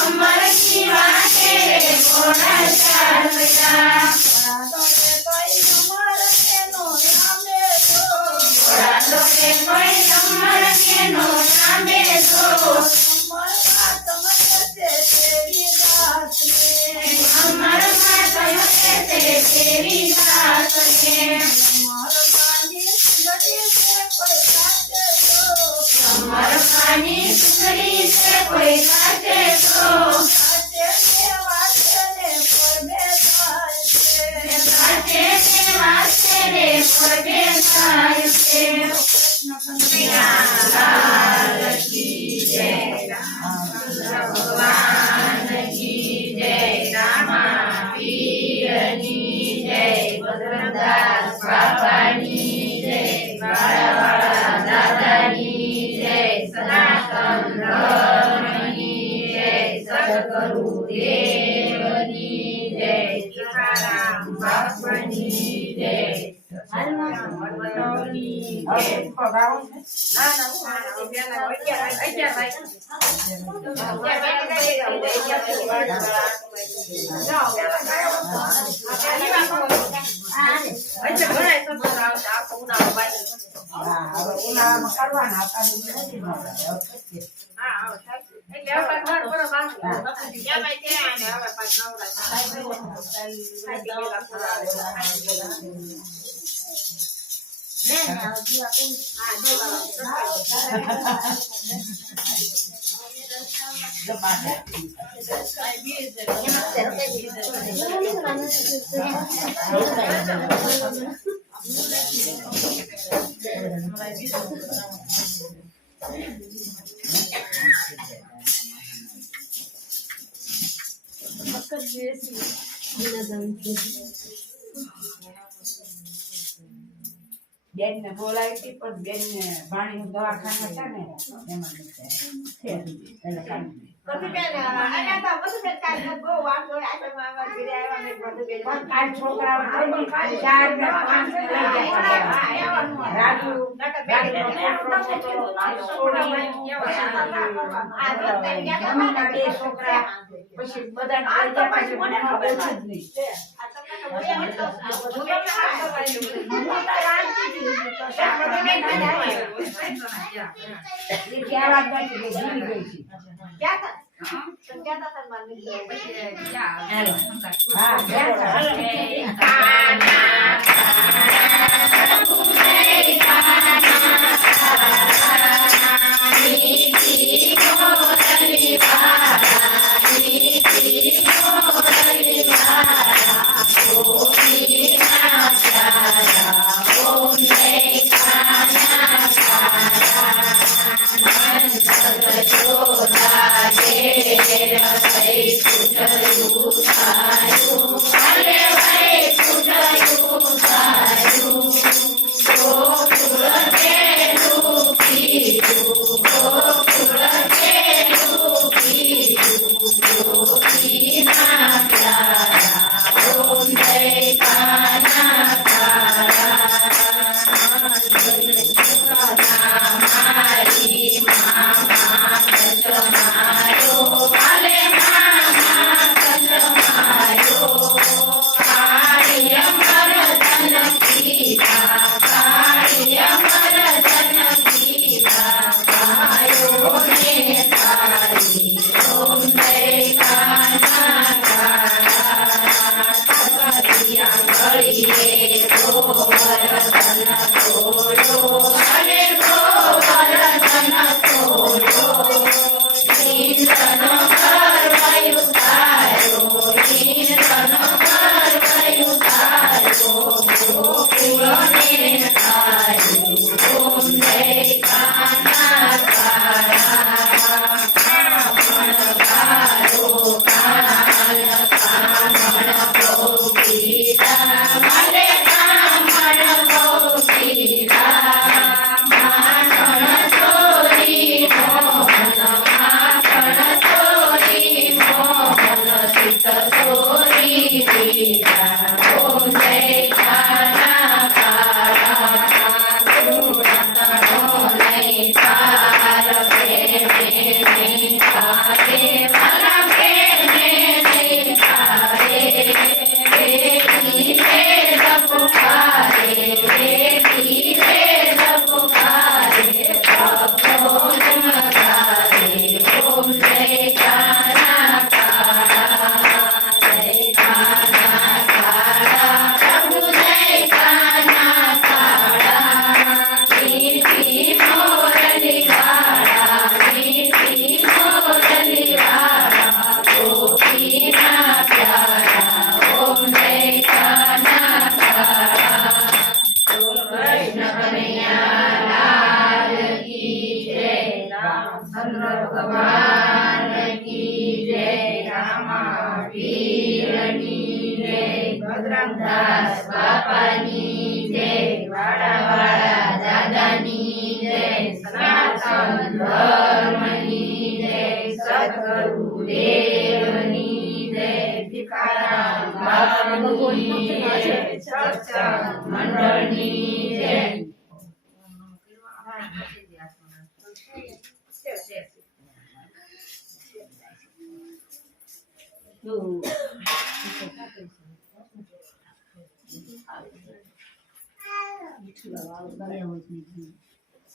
Amar ki vaate re, તેવી વાત છે મારવાની સુંદરી છે કોઈ કાચે તો કાચે ને વાસે રે પડે થાય છે લાલ કી જય રામ ભગવાન કી જય રામા પીરની જય ભદ્રદાસ બાબાની જય વાળા દાદાની જય સનાતનની જય સદગુરુ દેવની જય તુકારામ બાપાની જય બેન ને બોલાવી હતી પણ બેન ને પાણી દવાખાના હતા ને એમાં છોકરા પછી ભદ્રમદાસ બાપાની જય વાડાવાળા દાદાની જય સનાતન ધર્મની જય સદગુરુ દેવની જય ભીખારામ બાપુની જય સત્સંગ મંડળની જય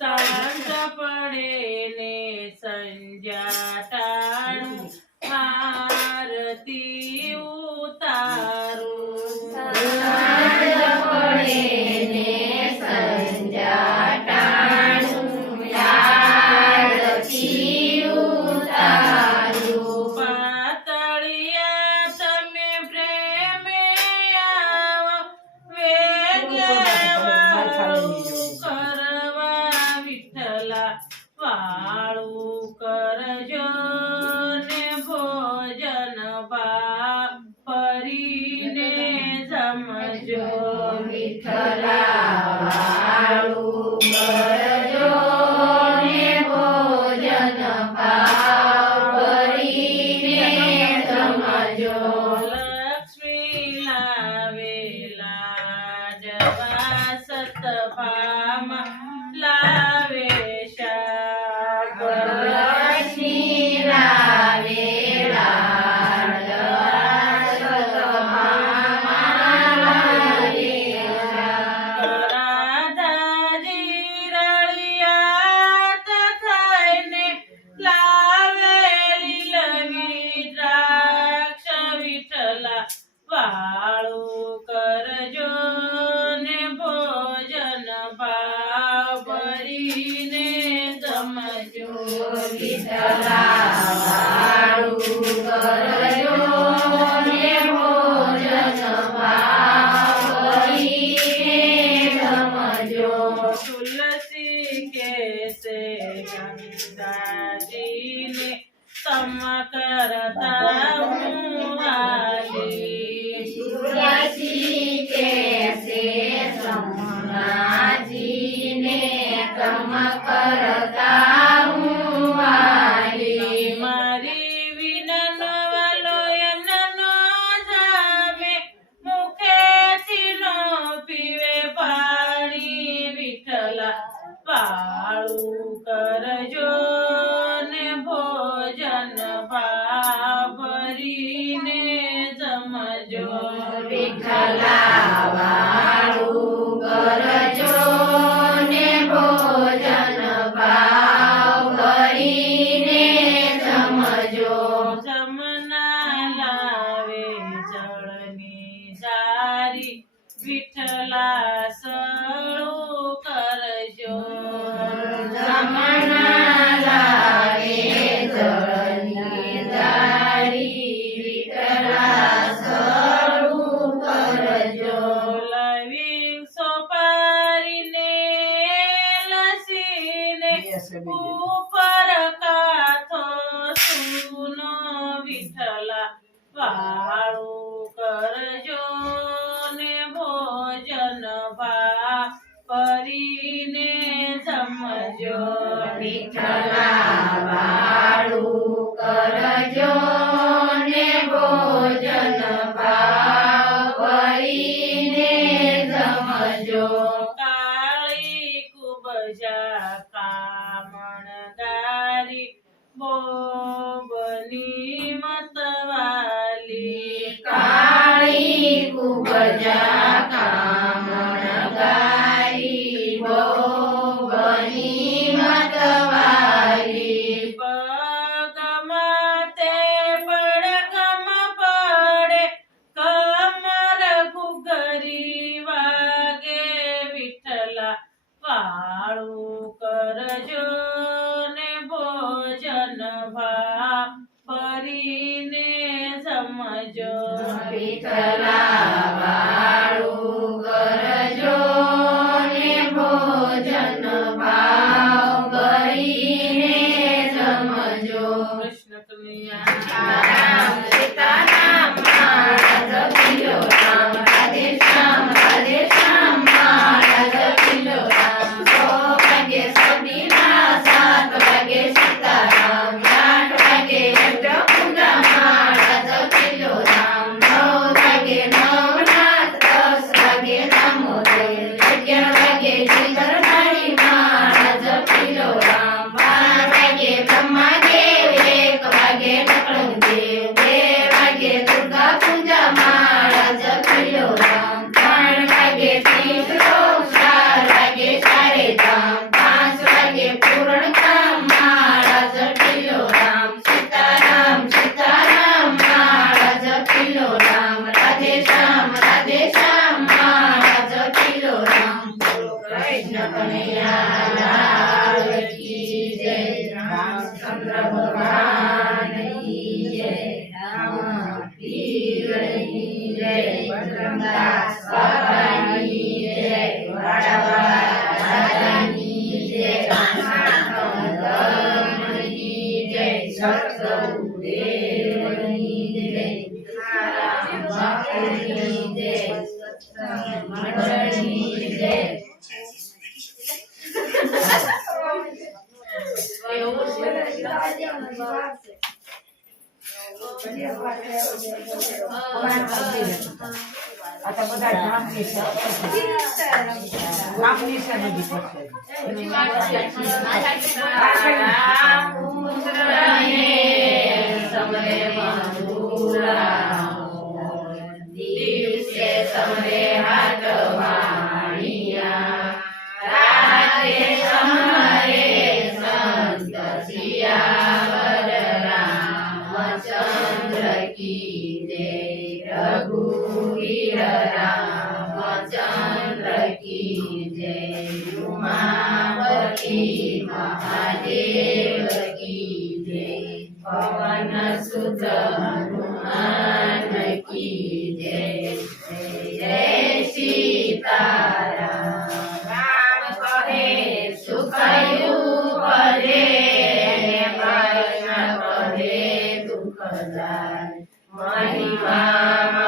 સાંજ પડે ને સંજ્યા ટાણું આરતી ઉતારું પડે ને સંજા ટાણું આરતી ઉતારું પાતળિયા તમે પ્રેમે આવો વેગે કરવા વિઠ્ઠલા વાળું કરજો ને ભોજન ભાવ કરીને જમજો વિઠ્ઠલા વાળું કરજો ને ભોજન ભાવ કરીને જમજો લક્ષ્મી લાવેલા જવા સતભામાં લાવે શાક લક્ષ્મી લાવેલા રાધાજી રળિયાત ખાઈને લાવેલી લવી દ્રાક્ષ વિઠ્ઠલા વાળું કરજો ને ભોજન ભાવ ભરીને જમજો વિઠ્ઠલા વાળું કરજો ને ભોજન ભાવ કરીને જમજો તુલસી કેસે ગંગાજીને તમ કરતા હું આલી તુલસી કેસે સોમનાજીને કમ કરતા હું વાલી મારી વિનનો વાલો એનનો જાવે મુખેથી નો પીવે પાણી વિઠ્ઠલા વાળું કરજો ને ભોજન ભાવ ભરીને જમજો વિઠ્ઠલા વાળું કરજો ને ભોજન ભાવ ભરીને જમજો જમના લાવે જળની જારી વિઠ્ઠલા સળું કરજો જમણા લાવે જળની જારી વિઠ્ઠલા સળું કરજો લવિંગ સોપારીને લસીને ઉપર કાથો સૂનો વિઠ્ઠલા વાળું કરજો ને ભોજન ભાવ કરીને જમજો વિઠ્ઠલા વાળું કરજો ને ભોજન ભાવ ભરીને જમજો કાળી કુબજા કામણ ગારી બોબની મતવાલી કાળી કુબજા કામણ ગારી બોબની મતવાલી પગમાં તે પડગમ પડે કમર ઘુઘરી વાગે વિઠ્ઠલા વાળું કરજો ને ભોજન ભાવ ભરીને જમજો વિઠ્ઠલા વાળું કરજો ને ભોજન ભાવ ભરીને જમજો કૃષ્ણ કનૈયા સીતારામ સીતારામ મારા જપિયો રામ રાધે શ્યામ મહારાજ કિલો રામ કૃષ્ણ કનૈયા લાલ કી જય રામચંદ્ર ભગવાન કી જય રામ પીરની જય બજરંગદાસ બાબાની જય વાડાવા રાજાની જય ધર્મની જય સતગુરુદેવની જય બાપુની જય મંડળની જય आता બધા ગામની છે ગામની છે બધી સમરે મધુરા દિવસે સમરે હાથ વાણિયા રાતે સમરે સંત સિયાવર રામચંદ્ર કી જય રઘુવીર રામચંદ્ર કી જય ઉમાપતિ મહાદેવ કી જય પવન સુત હનુમાન કી જય જય સીતારામ રામ કહે સુખયું પદે કૃષ્ણ કહે દુઃખ જાય મહિમા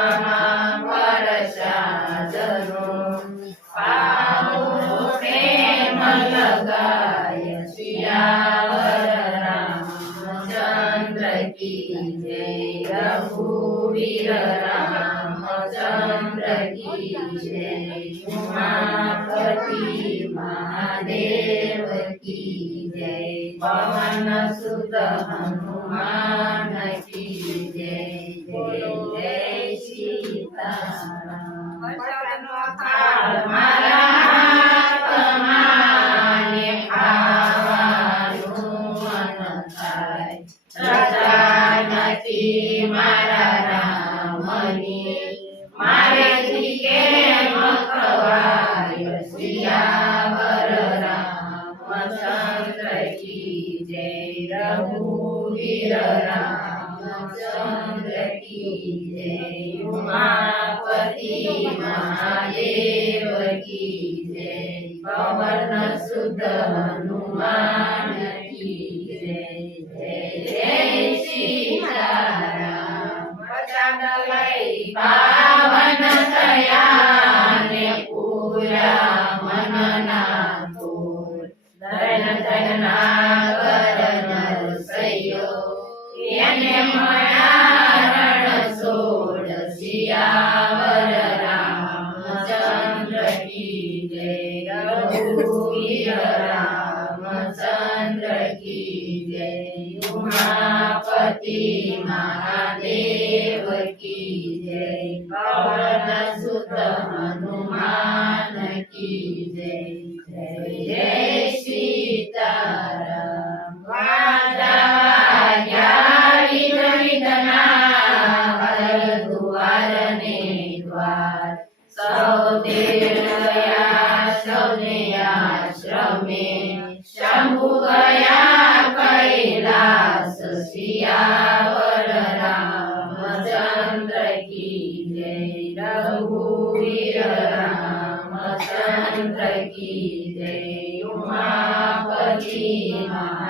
મહાપરસાદનો પાવો પ્રેમ લગાય સિયાવર રામચંદ્ર કી જય રઘુવીર રામચંદ્ર કી જય ઉમાપતિ મહાદેવ કી જય પવન સુત હનુમાન કી જય જય જય સીતારામ મારા હાથમાં ખાવાનું મન થાય રજા નથી મારા રામની મારેથી કેમ ખવાય સિયાવર રામચંદ્ર કી જય રઘુવીર રામચંદ્ર કી જય ઉમાપતિ મહાદેવ કી જય પવન સુત હનુમાન કી જય જય જય સીતારામ પ્રસાદ લઈ પાવન થયા ને પૂરા મનના પૂર ધન ધનના કર નરસૈયો એને મળારણ સોળ સિયાવર રામચંદ્ર કી જય રઘુવીર રામચંદ્ર કી જય ઉમાપતિ મહાદેવ કી જય પવન સુત હનુમાન કી જય જય જય સીતારામ વાજા વિધ વિધના દ્વાર ને દ્વાર સૌ દેવયા સૌને આશ્રમે શંભુ ગયા કૈલાસ સિયાવર રામચંદ્ર કી જય રઘુવીર રામચંદ્ર કી જય ઉમાપતિ મહા